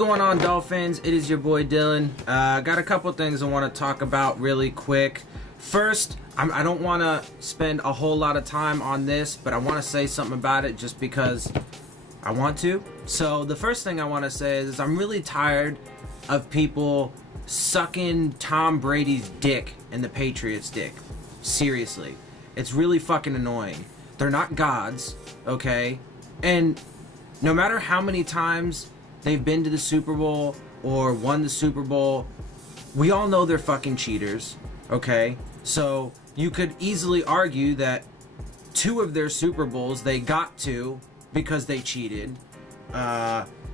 going on, Dolphins? It is your boy Dillon. Got a couple things I want to talk about really quick. First, I don't want to spend a whole lot of time on this, but I want to say something about it just because I want to. So the first thing I want to say is I'm really tired of people sucking Tom Brady's dick and the Patriots' dick. Seriously. It's really fucking annoying. They're not gods, okay? And no matter how many times they've been to the Super Bowl or won the Super Bowl, we all know they're fucking cheaters, okay? So you could easily argue that 2 of their Super Bowls they got to because they cheated.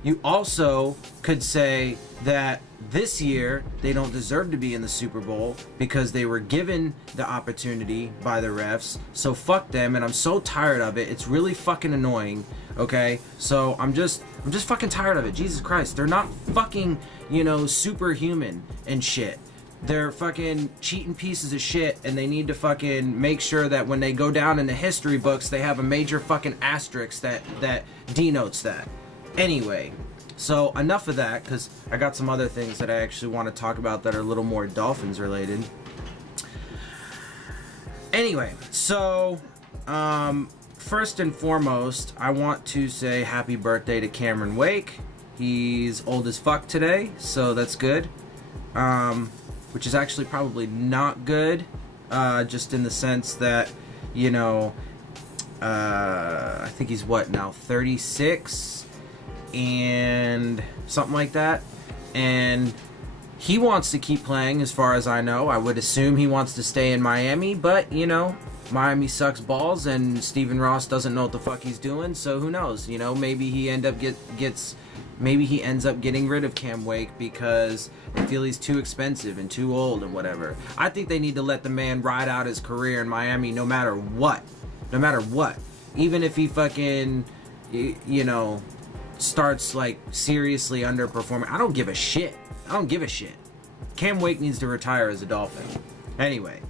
You also could say that this year they don't deserve to be in the Super Bowl because they were given the opportunity by the refs. So fuck them, and I'm so tired of it. It's really fucking annoying, okay? So I'm just fucking tired of it. Jesus Christ. They're not fucking, superhuman and shit. They're fucking cheating pieces of shit, and they need to fucking make sure that when they go down in the history books, they have a major fucking asterisk that denotes that. Anyway, so enough of that, because I got some other things that I actually want to talk about that are a little more Dolphins related. Anyway, so first and foremost, I want to say happy birthday to Cameron Wake. He's old as fuck today, so that's good. Which is actually probably not good, just in the sense that, I think he's what now, 36 and something like that, and he wants to keep playing as far as I know. I would assume he wants to stay in Miami, but Miami sucks balls and Stephen Ross doesn't know what the fuck he's doing, so who knows, maybe he ends up getting rid of Cam Wake because they feel he's too expensive and too old and whatever. I think they need to let the man ride out his career in Miami no matter what. Even if he fucking, starts like seriously underperforming. I don't give a shit. Cam Wake needs to retire as a Dolphin. Anyway,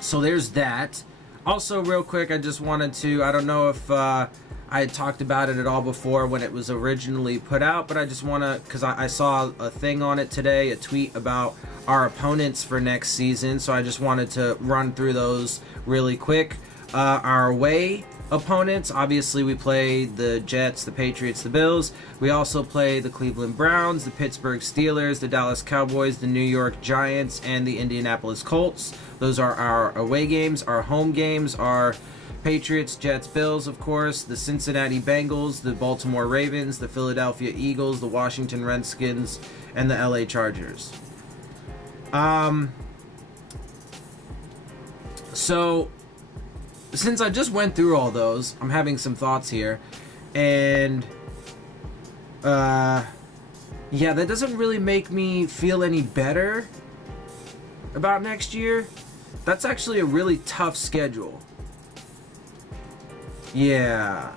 so there's that. Also, real quick, I just wanted to, I don't know if I had talked about it at all before when it was originally put out, but I just want to, because I saw a thing on it today, a tweet about our opponents for next season, so I just wanted to run through those really quick. Our away opponents, obviously we play the Jets, the Patriots, the Bills. We also play the Cleveland Browns, the Pittsburgh Steelers, the Dallas Cowboys, the New York Giants, and the Indianapolis Colts. Those are our away games. Our home games are Patriots, Jets, Bills, of course, the Cincinnati Bengals, the Baltimore Ravens, the Philadelphia Eagles, the Washington Redskins, and the LA Chargers. So since I just went through all those, I'm having some thoughts here, and that doesn't really make me feel any better about next year. That's actually a really tough schedule. Yeah,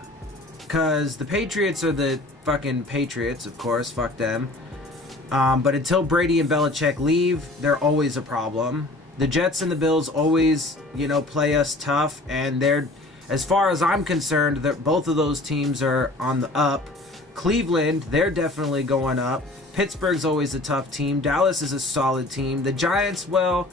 because the Patriots are the fucking Patriots, of course, fuck them. But until Brady and Belichick leave, they're always a problem. The Jets and the Bills always, play us tough, and they're, as far as I'm concerned, both of those teams are on the up. Cleveland, they're definitely going up. Pittsburgh's always a tough team. Dallas is a solid team. The Giants, well,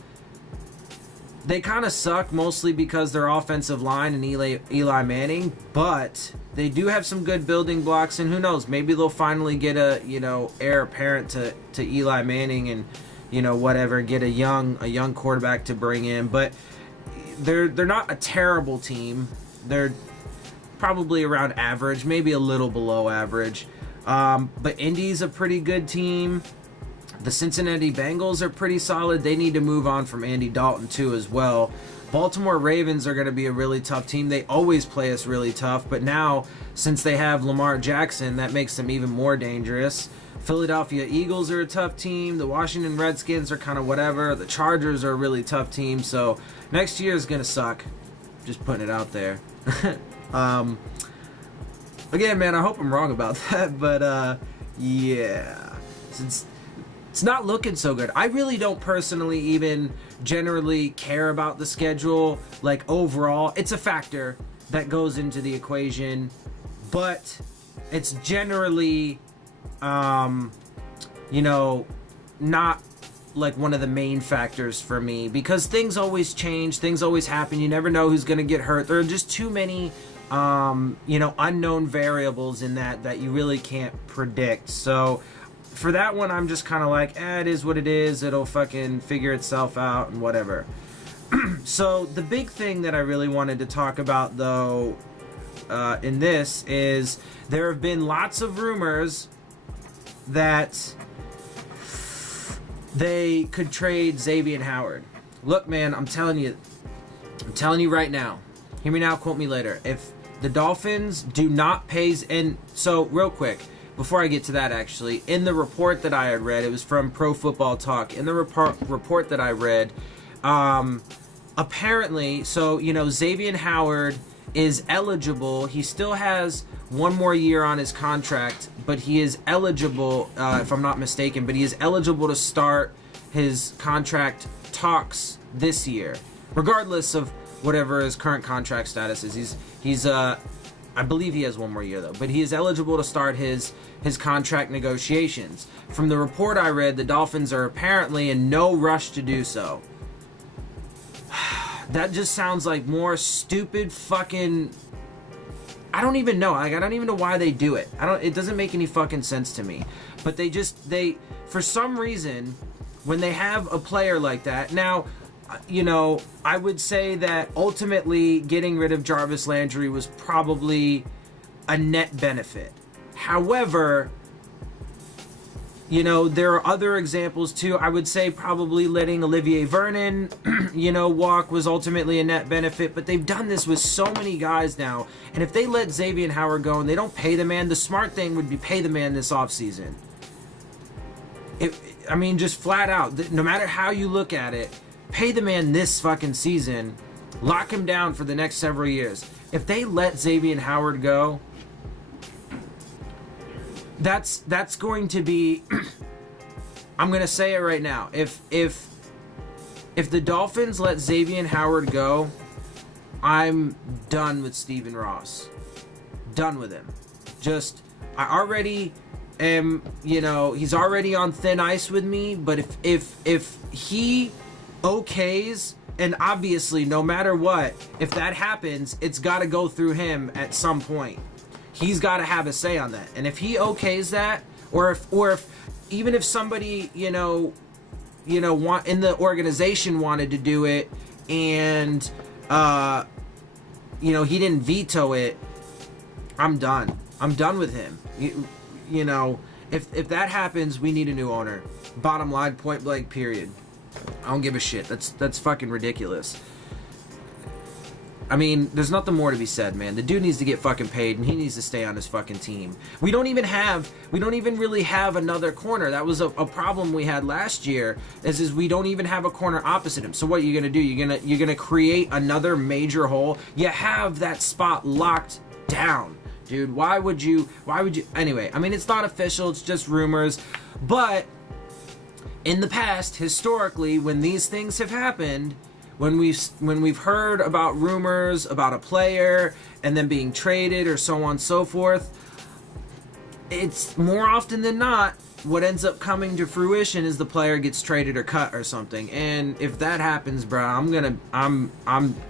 they kind of suck mostly because their offensive line and Eli Manning, but they do have some good building blocks, and who knows, maybe they'll finally get a, heir apparent to Eli Manning and, whatever, get a young quarterback to bring in. But they're not a terrible team. They're probably around average, maybe a little below average. But Indy's a pretty good team. The Cincinnati Bengals are pretty solid. They need to move on from Andy Dalton too as well. Baltimore Ravens are going to be a really tough team. They always play us really tough, but now since they have Lamar Jackson, that makes them even more dangerous. Philadelphia Eagles are a tough team. The Washington Redskins are kind of whatever. The Chargers are a really tough team. So next year is going to suck. Just putting it out there. Again, man, I hope I'm wrong about that, but yeah. It's not looking so good. I really don't personally even generally care about the schedule, like overall. It's a factor that goes into the equation, but it's generally you know, not like one of the main factors for me, because things always change, things always happen. You never know who's going to get hurt. There are just too many, you know, unknown variables in that you really can't predict. So for that one, I'm just kind of like, it is what it is. It'll fucking figure itself out and whatever. So the big thing that I really wanted to talk about, though, in this is there have been lots of rumors that they could trade Xavien Howard. Look, man, I'm telling you right now. Hear me now, quote me later. If the Dolphins do not pay, and so real quick, before I get to that, actually, in the report that I had read, it was from Pro Football Talk. In the report that I read, apparently, so, you know, Xavien Howard is eligible. He still has one more year on his contract, but he is eligible, if I'm not mistaken, but he is eligible to start his contract talks this year, regardless of whatever his current contract status is. He's I believe he has one more year, though, but he is eligible to start his contract negotiations. From the report I read, the Dolphins are apparently in no rush to do so. That just sounds like more stupid fucking... I don't even know. Like, I don't even know why they do it. It doesn't make any fucking sense to me. But they for some reason, when they have a player like that... Now, you know, I would say that ultimately getting rid of Jarvis Landry was probably a net benefit. However, you know, there are other examples too. I would say probably letting Olivier Vernon, you know, walk was ultimately a net benefit. But they've done this with so many guys now. And if they let Xavien Howard go and they don't pay the man, the smart thing would be pay the man this offseason. I mean, just flat out, no matter how you look at it, pay the man this fucking season. Lock him down for the next several years. If they let Xavien Howard go, that's going to be... I'm going to say it right now. If the Dolphins let Xavien Howard go, I'm done with Stephen Ross. Done with him. I already am, you know, he's already on thin ice with me, but if he okays, and obviously no matter what, if that happens, it's got to go through him at some point. He's got to have a say on that. And if he okays that, or if even if somebody, you know, in the organization wanted to do it, and you know, he didn't veto it, I'm done. I'm done with him. You know, if that happens, we need a new owner. Bottom line, point blank, period. I don't give a shit. That's fucking ridiculous. I mean, there's nothing more to be said, man. The dude needs to get fucking paid, and he needs to stay on his fucking team. We don't even really have another corner. That was a problem we had last year, is we don't even have a corner opposite him. So what are you gonna do? You're gonna create another major hole? You have that spot locked down, dude. Why would you? Anyway, I mean, it's not official. It's just rumors. But in the past, historically, when these things have happened, when we've heard about rumors about a player and then being traded or so on and so forth, it's more often than not what ends up coming to fruition is the player gets traded or cut or something. And if that happens, bro, I'm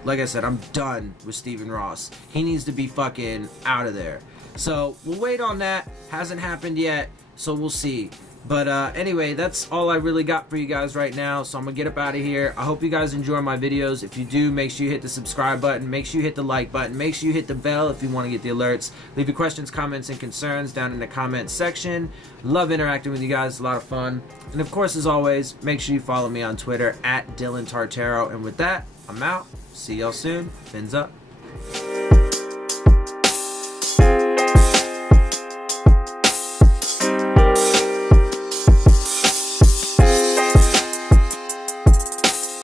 like I said, I'm done with Stephen Ross. He needs to be fucking out of there. So we'll wait on that. Hasn't happened yet, so we'll see. But anyway, that's all I really got for you guys right now, so I'm going to get up out of here. I hope you guys enjoy my videos. If you do, make sure you hit the subscribe button. Make sure you hit the like button. Make sure you hit the bell if you want to get the alerts. Leave your questions, comments, and concerns down in the comments section. Love interacting with you guys. It's a lot of fun. And of course, as always, make sure you follow me on Twitter, @Dillon Tartaro. And with that, I'm out. See y'all soon. Fins up.